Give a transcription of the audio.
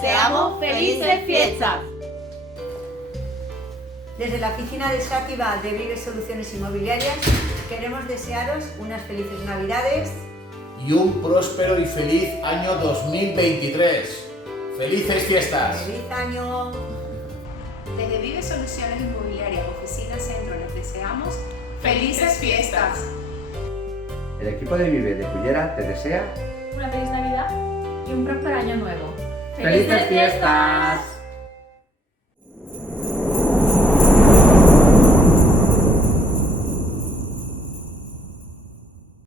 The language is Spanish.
deseamos felices fiestas. Desde la oficina de Xàtiva de Vive Soluciones Inmobiliarias queremos desearos unas felices Navidades y un próspero y feliz año 2023. ¡Felices fiestas! ¡Feliz año! Desde Vive Soluciones Inmobiliarias, Oficina Centro, les deseamos felices fiestas. El equipo de Vive de Cullera te desea Una feliz Navidad y un próspero año nuevo. ¡Felices fiestas!